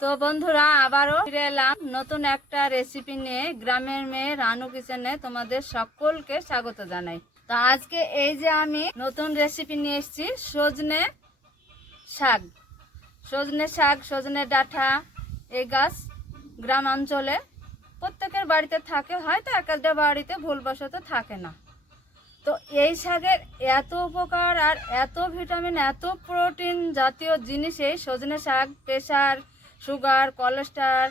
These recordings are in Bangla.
তো বন্ধুরা, আবারও ফিরে এলাম নতুন একটা রেসিপি নিয়ে। গ্রামের মেয়ে রানু কিচেনে তোমাদের সকলকে স্বাগত জানাই। তো আজকে এই যে আমি নতুন রেসিপি নিয়ে এসেছি, সজনে শাক। সজনে শাক, সজনে ডাঁটা, এই গাছ গ্রাম অঞ্চলে প্রত্যেকের বাড়িতে থাকে, হয়তো এক একটা বাড়িতে ভুলবশত থাকে না। তো এই শাকের এত উপকার আর এত ভিটামিন, এত প্রোটিন জাতীয় জিনিস এই সজনে শাক প্রেশার সুগার কোলেস্টার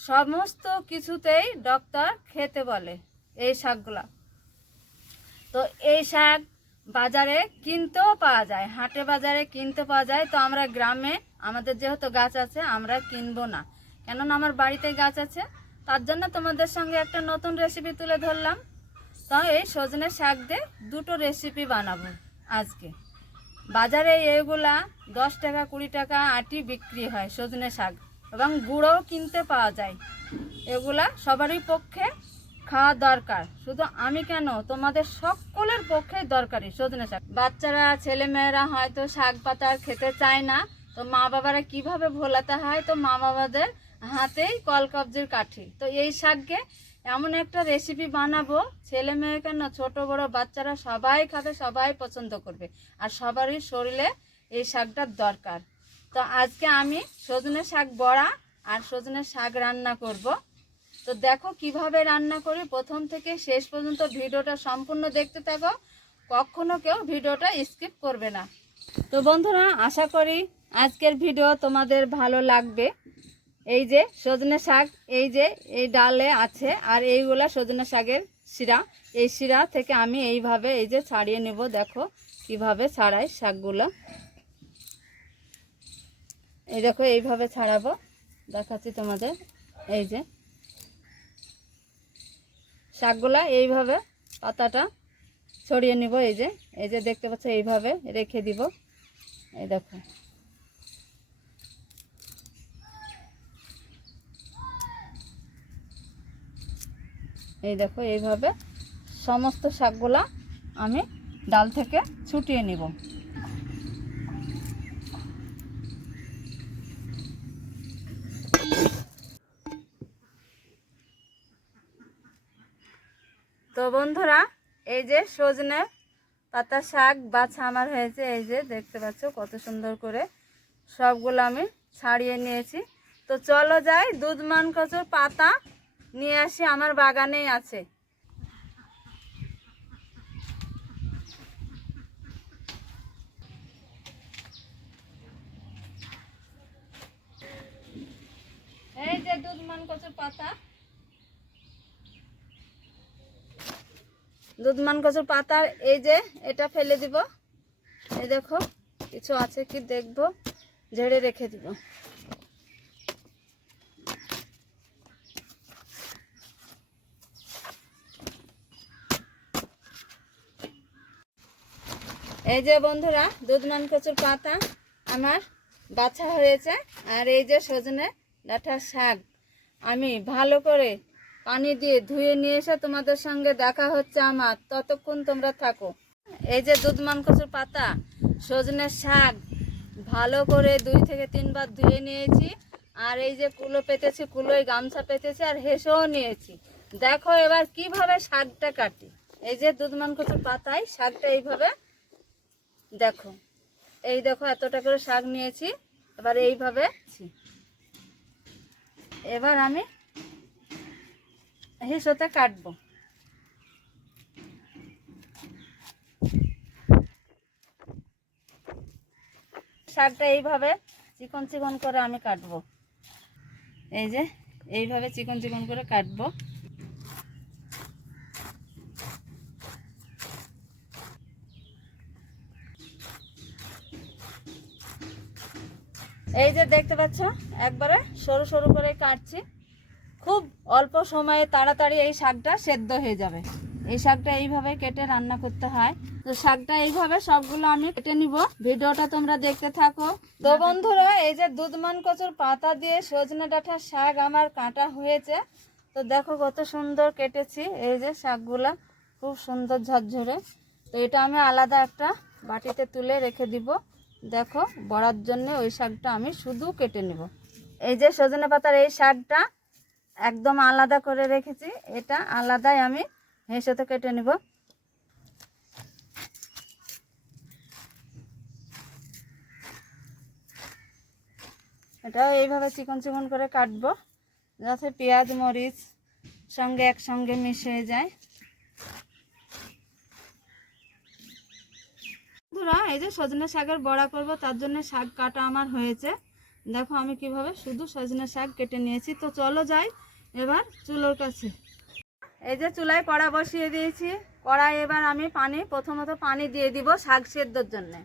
সমস্ত কিছুতেই ডক্টর খেতে বলে এই শাকগুলা। তো এই শাক বাজারে কিনতেও পাওয়া যায়, হাটে বাজারে কিনতে পাওয়া যায়। তো আমরা গ্রামে, আমাদের যেহেতু গাছ আছে, আমরা কিনবো না। কেননা আমার বাড়িতে গাছ আছে, তার জন্য তোমাদের সঙ্গে একটা নতুন রেসিপি তুলে ধরলাম। তো এই সজনে শাক দিয়ে দুটো রেসিপি বানাবো আজকে। বাজারে এগুলা দশ টাকা, কুড়ি টাকা আটি বিক্রি হয় সজনে শাক এবং গুঁড়োও কিনতে পাওয়া যায়। এগুলা সবারই পক্ষে খাওয়া দরকার। শুধু আমি কেন? তোমাদের সকলের পক্ষে দরকারি সজনে শাক। বাচ্চারা, ছেলেমেয়েরা হয়তো শাক পাতা খেতে চায় না। তো মা বাবারা কীভাবে ভোলাতে হয়? তো মা বাবাদের হাতেই কল কবজির কাঠি। তো এই শাককে এমন একটা রেসিপি বানাবো, ছেলে মেয়ে কেন ছোট, বড় বাচ্চারা সবাই খাবে, সবাই পছন্দ করবে। আর সবারই শরীরে এই শাকটার দরকার। তো আজকে আমি সজনে শাক বড়া আর সজনে শাক রান্না করব। তো দেখো কীভাবে রান্না করি। প্রথম থেকে শেষ পর্যন্ত ভিডিওটা সম্পূর্ণ দেখতে থাকো। কখনো কেউ ভিডিওটা স্কিপ করবে না। তো বন্ধুরা, আশা করি আজকের ভিডিও তোমাদের ভালো লাগবে। এই যে সজনে শাক, এই যে এই ডালে আছে, আর এইগুলা সজনে শাকের শিরা। এই শিরা থেকে আমি এইভাবে এই যে ছাড়িয়ে নেব, দেখো কীভাবে ছাড়াই শাকগুলো। এই দেখো এইভাবে ছাড়াবো, দেখাচ্ছি তোমাদের। এই যে শাকগুলা এইভাবে পাতাটা ছড়িয়ে নিব, এই যে এই যে দেখতে পাচ্ছ, এইভাবে রেখে দিব। এই দেখো। এই দেখো, এইভাবে সমস্ত শাকগুলা আমি ডাল থেকে ছুটিয়ে নিব। তো বন্ধুরা, এই যে সজনে পাতা শাক বাছা আমার হয়েছে, এই যে দেখতে পাচ্ছ কত সুন্দর করে সবগুলো আমি ছাড়িয়ে নিয়েছি। তো চলো যাই দুধমান কচুর পাতা নিয়ে আসি আমার বাগানেই আছে। এই যে দুধমান কচুর পাতা। দুধমান কচুর পাতার এই যে এটা ফেলে দিব। এই দেখো কিছু আছে কি দেখব ঝেড়ে রেখে দিব। এই যে বন্ধুরা দুধমান কচুর পাতা আমার বাছা হয়েছে, আর এই যে সজনে ডাঁটার শাক। আমি ভালো করে পানি দিয়ে ধুয়ে নিয়ে এসে তোমাদের সঙ্গে দেখা হচ্ছে আমার। ততক্ষণ তোমরা থাকো। এই যে দুধমান কচুর পাতা, সজনে শাক, ভালো করে দুই থেকে তিনবার ধুয়ে নিয়েছি। আর এই যে কুলো পেতেছি, কুলোয় গামছা পেতেছি, আর হেসেও নিয়েছি। দেখো এবার কীভাবে শাকটা কাটি। এই যে দুধমান কচুর পাতায় শাকটা এইভাবে দেখো এই দেখো এতটা করে শাক নিয়েছি এবার এইভাবে এবার আমি হিসোতে কাটবো। শাকটা এইভাবে চিকন চিকন করে আমি কাটবো। এই যে এইভাবে চিকন চিকন করে কাটবো। এই যে দেখতে পাচ্ছ, একবারে সরু সরু করে কাটছি। খুব অল্প সময়ে তাড়াতাড়ি এই শাকটা সেদ্ধ হয়ে যাবে। এই শাকটা এইভাবে কেটে রান্না করতে হয়। তো শাকটা এইভাবে সবগুলো আমি কেটে নিব। ভিডিওটা তোমরা দেখতে থাকো। তো বন্ধুরা, এই যে দুধমান কচুর পাতা দিয়ে সজনে ডাঁটার শাক আমার কাটা হয়েছে। তো দেখো কত সুন্দর কেটেছি এই যে শাকগুলা। খুব সুন্দর ঝরঝরে। তো এটা আমি আলাদা একটা বাটিতে তুলে রেখে দিব। দেখো, বড়ার জন্য ওই শাকটা আমি শুধু কেটে নেব। এই যে সজনে পাতার এই শাকটা একদম আলাদা করে রেখেছি, এটা আলাদাই আমি হেসেতে কেটে নিব। এটাও এইভাবে চিকন চিকন করে কাটবো, যাতে পেঁয়াজ, মরিচ সঙ্গে একসঙ্গে মিশে যায়। বন্ধুরা, এই যে সজনে শাকের বড়া করব, তার জন্য শাক কাটা আমার হয়েছে। দেখো আমি কীভাবে শুধু সজনে শাক কেটে নিয়েছি। তো চলো যাই, এবার চুলোর কাছে। এই যে চুলায় কড়া বসিয়ে দিয়েছি। কড়াই এবার আমি পানি, প্রথমত পানি দিয়ে দিব শাক সেদ্ধর জন্যে।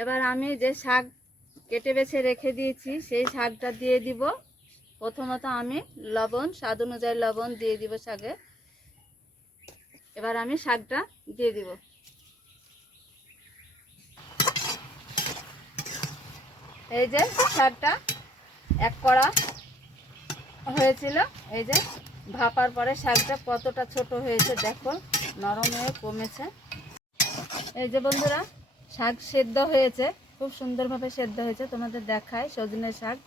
এবার আমি যে শাক কেটে বেছে রেখে দিয়েছি, সেই শাকটা দিয়ে দিব। প্রথমত আমি লবণ, স্বাদ অনুযায়ী লবণ দিয়ে দিব শাকে। এবার আমি শাকটা দিয়ে দিব। এই যে শাকটা এক কড়া হয়েছিল। এই যে ভাপার পরে শাকটা কতটা ছোট হয়েছে দেখো, নরম হয়ে কমেছে। এই যে বন্ধুরা, শাক সেদ্ধ হয়েছে, খুব সুন্দরভাবে সেদ্ধ হয়েছে, তোমাদের দেখায় সজনে শাক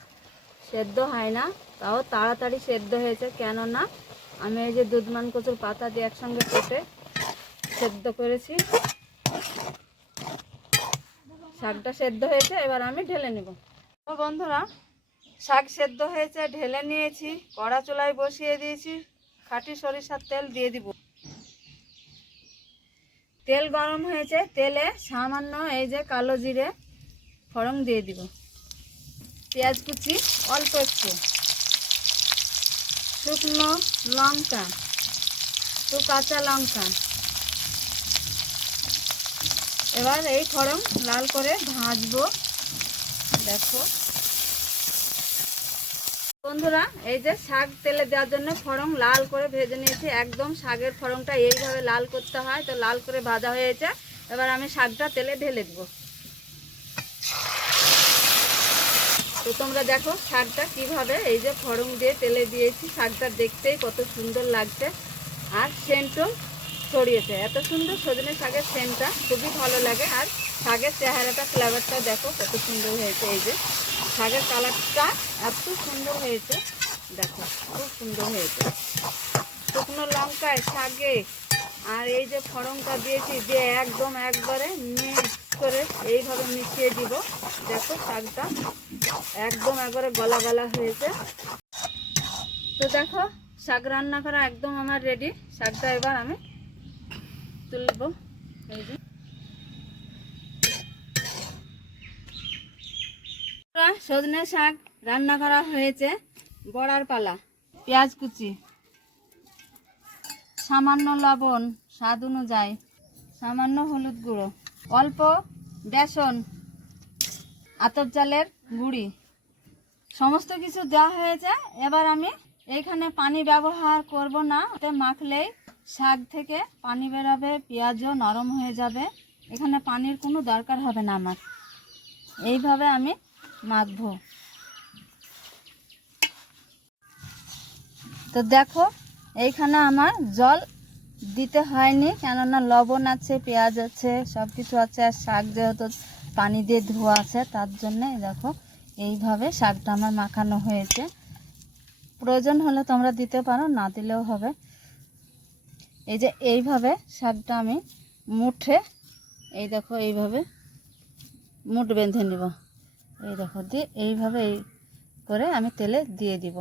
সেদ্ধ হয় না, তাও তাড়াতাড়ি সেদ্ধ হয়েছে, কেননা আমি এই যে দুধমান কচুর পাতা দিয়ে একসঙ্গে কেটে সেদ্ধ করেছি। শাকটা সেদ্ধ হয়েছে, এবার আমি ঢেলে নেব। তো বন্ধুরা, শাক সেদ্ধ হয়েছে, ঢেলে নিয়েছি, কড়া চুলায় বসিয়ে দিয়েছি, খাঁটি সরিষার তেল দিয়ে দিব। তেল গরম হয়েছে, তেলে সামান্য এই যে কালো জিরে ফড়ং দিয়ে দিব। পেঁয়াজ কুচি অল্প একটু। শুকনো লঙ্কা দু কাঁচা লঙ্কা। এবার এই ফড়ং লাল করে ভাজবো। দেখো। বন্ধুরা, এই যে শাক তেলে দেওয়ার জন্য ফড়ং লাল করে ভেজে নিয়েছি। একদম শাকের ফড়ংটা এইভাবে লাল করতে হয়, তো লাল করে ভাজা হয়েছে। এবার আমি শাকটা তেলে ঢেলে দেবো। তো তোমরা দেখো শাকটা কীভাবে এই যে ফড়ং দিয়ে তেলে দিয়েছি, শাকটা দেখতেই কত সুন্দর লাগছে। আর সেন্টও ছড়িয়েছে। এত সুন্দর সজনে শাকের সেন্টটা খুবই ভালো লাগে। আর শাকের চেহারাটা ফ্লেভারটা দেখো, কত সুন্দর হয়েছে এই যে। শাকের কালারটা এত সুন্দর হয়েছে। দেখো, খুব সুন্দর হয়েছে। শুকনো লঙ্কায় শাকে আর এই যে ফড়ংটা দিয়েছি, দিয়ে একদম একবারে মিক্স করে এইভাবে মিশিয়ে দিব। দেখো, শাকটা একদম একবারে গলা গলা হয়েছে। তো দেখো, শাক রান্না করা একদম আমার রেডি শাকটা এবার আমি তুলব, এই যে। সজনে শাক, রান্না করা হয়েছে বড়ার পালা, পেঁয়াজ কুচি। সামান্য লবণ, স্বাদ অনুযায়ী। সামান্য হলুদ গুঁড়ো, অল্প বেসন আতর চালের গুঁড়ি। সমস্ত কিছু দেওয়া হয়েছে, এবার আমি এইখানে পানি ব্যবহার করব না। ওতে মাখলেই শাক থেকে পানি বেরাবে, পেঁয়াজও নরম হয়ে যাবে। এখানে পানির কোনো দরকার হবে না আমার। এইভাবে আমি মাখবো। তো দেখো, এইখানে আমার জল দিতে হয়নি, কেননা লবণ আছে, পেঁয়াজ আছে সব কিছু আছে, আর শাক যেহেতু পানি দিয়ে ধোয়া আছে, তার জন্যে দেখো, এইভাবে শাকটা আমার মাখানো হয়েছে। প্রয়োজন হলে তোমরা দিতে পারো, না দিলেও হবে। এই যে এইভাবে শাকটা আমি মুঠে, এই দেখো এইভাবে মুঠ বেঁধে নিব। এই দেখো দিয়ে এইভাবে এই করে আমি তেলে দিয়ে দিব।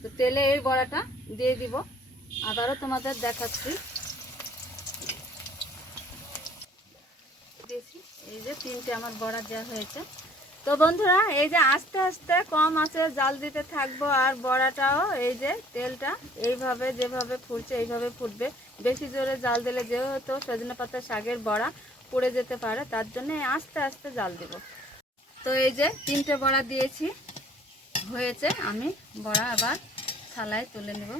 তো তেলে এই বড়াটা দিয়ে দিব। আবারও তোমাদের দেখাচ্ছি। দিয়েছি। এই যে তিনটে আমার বড়া দেওয়া হয়েছে। তো বন্ধুরা, এই যে আস্তে আস্তে কম আছে, জাল দিতে থাকব আর বড়াটাও, এই যে তেলটা এইভাবে যেভাবে ফুটছে, এইভাবে ফুটবে। বেশি জোরে জাল দিলে যেহেতু সজনে পাতা শাকের বড়া পড়ে যেতে পারে, তার জন্য আস্তে আস্তে জাল দেব। তো এই যে তিনটে বড়া দিয়েছি, হয়েছে, আমি বড়া আবার থালায় তুলে নেব।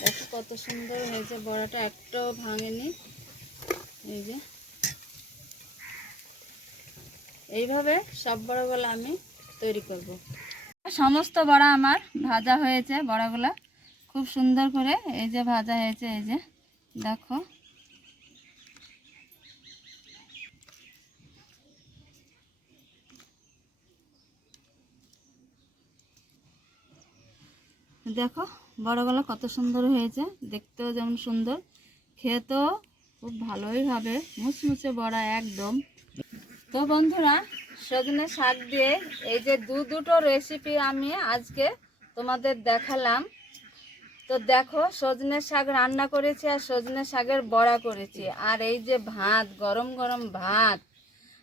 দেখো কত সুন্দর হয়েছে, বড়াটা একটাও ভাঙেনি। এই যে। এইভাবে সব বড়াগুলো আমি তৈরি করব। সমস্ত বড়া আমার ভাজা হয়েছে বড়াগুলা। খুব সুন্দর করে এই যে ভাজা হয়েছে, এই যে দেখো। দেখো বড়গুলো কত সুন্দর হয়েছে, দেখতেও যেমন সুন্দর, খেতেও খুব ভালোই হবে। মুচমুচে বড়া একদম। তো বন্ধুরা, সজনে শাক দিয়ে এই যে দু দুটো রেসিপি আমি আজকে তোমাদের দেখালাম। তো দেখো, সজনে শাক রান্না করেছি আর সজনে শাকের বড়া করেছি। আর এই যে ভাত, গরম গরম ভাত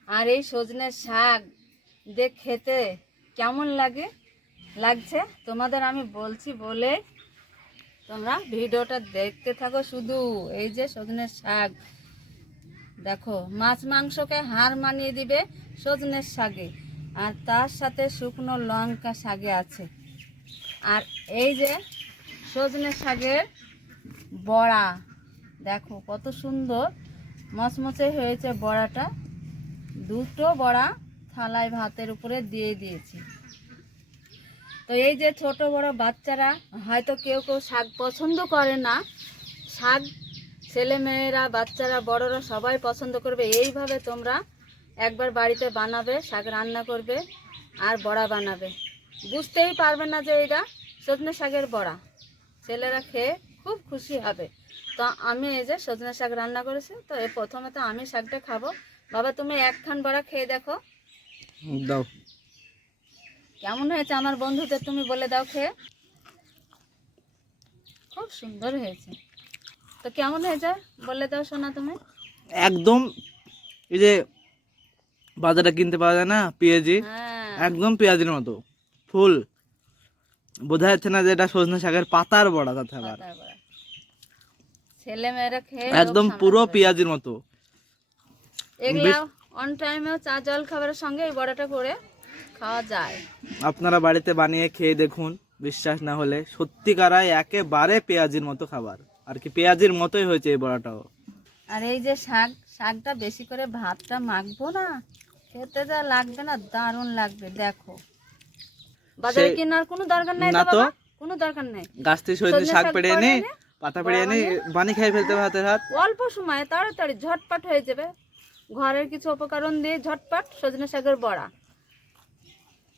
আর এই সজনে শাক দিয়ে খেতে কেমন লাগে? লাগছে? তোমাদের আমি বলছি বলে তোমরা ভিডিওটা দেখতে থাকো শুধু, এই যে সজনে শাক। দেখো, মাছ মাংসকে হার মানিয়ে দিবে সজনের শাকে, আর তার সাথে শুকনো লঙ্কা শাকে আছে। আর এই যে সজনে শাকের বড়া, দেখো কত সুন্দর, মচমচে হয়েছে বড়াটা। দুটো বড়া থালায় ভাতের উপরে দিয়ে দিয়েছি। তো এই যে ছোট বড় বাচ্চারা, হয়তো কেউ কেউ শাক পছন্দ করে না। শাক ছেলে মেয়েরা, বাচ্চারা, বড়রা সবাই পছন্দ করবে। এইভাবে তোমরা একবার বাড়িতে বানাবে, শাক রান্না করবে আর বড়া বানাবে। বুঝতেই পারবে না যে এটা সজনে শাকের বড়া। ছেলেরা খেয়ে খুব খুশি হবে। তো আমি এই যে সজনে শাক রান্না করেছি, তো প্রথমে তো আমি শাকটা খাব। বাবা, তুমি একখান বড়া খেয়ে দেখো। দাও। কেমন হয়েছে আমার বন্ধুদের তুমি বলে দাও খেয়ে? খুব সুন্দর হয়েছে। তো কেমন হয়েছে বলে দাও শোনা তুমি। একদম এই যে বাজারে কিনতে পাওয়া যায় না পেঁয়াজি? হ্যাঁ। একদম পেঁয়াজির মতো। ফুল। বোঝা যাচ্ছে না যে এটা সজনে শাকের পাতার বড়া কথা আবার। ছেলে মেয়েরা খেয়ে একদম পুরো। পেঁয়াজির মতো। এগুলা অন টাইমে চা জল খাবারের সঙ্গে এই বড়াটা করে। খাওয়া যায়। আপনারা বাড়িতে বানিয়ে খেয়ে দেখুন বিশ্বাস না হলে। সত্যিকারাই একেবারে পেঁয়াজির মতো খাবার। আর কি পেঁয়াজির মতোই হয়েছে এই বড়াটাও। আর এই যে শাক শাকটা বেশি করে ভাতটা মাখবো না? খেতে যা লাগবে না দারুণ লাগবে দেখো। বাজারে কেনার কোনো দরকার নাই না তো। কোনো দরকার নেই। গাছ থেকে সজনে শাক পেড়ে এনে এনে, পাতা পেড়ে এনে বানি খেয়ে ফেলতে হবে হাতের হাত। অল্প সময়ে তাড়াতাড়ি ঝটপট হয়ে যাবে। ঘরের কিছু উপকরণ দিয়ে ঝটপট সজনে শাকের বড়া।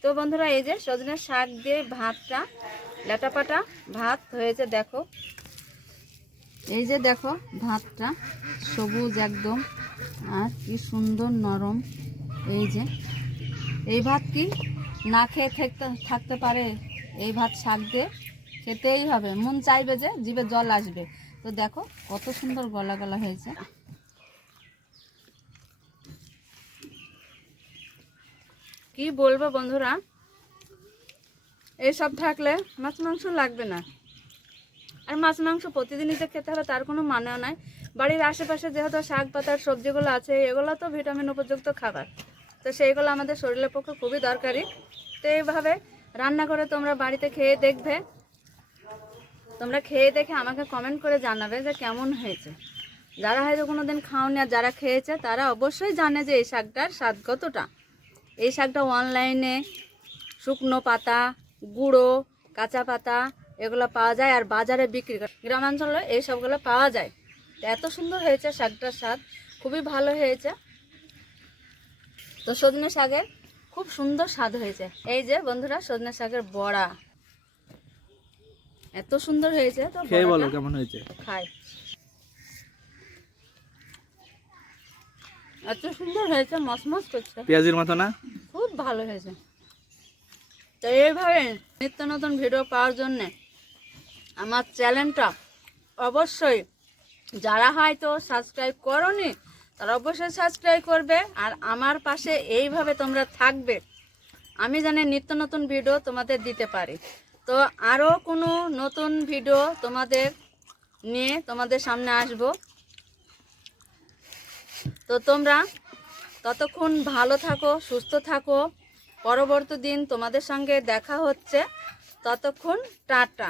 তো বন্ধুরা, এই যে সজনে শাক দিয়ে ভাতটা, লেটাপাটা ভাত হয়েছে, দেখো। এই যে দেখো ভাতটা, সবুজ একদম, আর কি সুন্দর নরম। এই যে, এই ভাত কি না খেয়ে থাকতে থাকতে পারে? এই ভাত শাক দিয়ে খেতেই হবে। মন চাইবে যে, জিভে জল আসবে। তো দেখো কত সুন্দর গলা গলা হয়েছে। কি বলব বন্ধুরা? এইসব থাকলে মাছ, মাংস লাগবে না। আর মাছ, মাংস প্রতিদিনই যে খেতে হবে তার কোনো মানেও নাই। বাড়ির আশেপাশে যেহেতু শাক পাতার সবজিগুলো আছে, এগুলো তো ভিটামিন উপযুক্ত খাবার। তো সেইগুলো আমাদের শরীরের পক্ষে খুবই দরকারি। তো এইভাবে রান্না করে তোমরা বাড়িতে খেয়ে দেখবে। তোমরা খেয়ে দেখে আমাকে কমেন্ট করে জানাবে যে কেমন হয়েছে। যারা হয়তো কোনো দিন খাওনি আর যারা খেয়েছে, তারা অবশ্যই জানে যে এই শাকটার স্বাদ কতটা। এই শাকটা অনলাইনে শুকনো পাতা গুঁড়ো কাঁচা পাতা এগুলো পাওয়া যায় আর বাজারে বিক্রি করে। গ্রামাঞ্চলে এই সবগুলো পাওয়া যায়। তো এত সুন্দর হয়েছে শাকটার স্বাদ খুবই ভালো হয়েছে। তো সজনে শাকের খুব সুন্দর স্বাদ হয়েছে। এই যে বন্ধুরা সজনে শাকের বড়া। এত সুন্দর হয়েছে তো খেয়ে বলো কেমন হয়েছে? খাই। এত সুন্দর হয়েছে মসমস করছে। পেঁয়াজির মতো না? খুব ভালো হয়েছে। তো এইভাবে নিত্য নতুন ভিডিও পাওয়ার জন্যে আমার চ্যানেলটা অবশ্যই যারা হয়তো সাবস্ক্রাইব করনি তারা অবশ্যই সাবস্ক্রাইব করবে আর আমার পাশে এইভাবে তোমরা থাকবে। আমি জানি নিত্য নতুন ভিডিও তোমাদের দিতে পারি। তো আরও কোনো নতুন ভিডিও তোমাদের নিয়ে তোমাদের সামনে আসব। তো তোমরা ততক্ষণ ভালো থাকো, সুস্থ থাকো। পরবর্তী দিন তোমাদের সঙ্গে দেখা হচ্ছে। ততক্ষণ টাটা।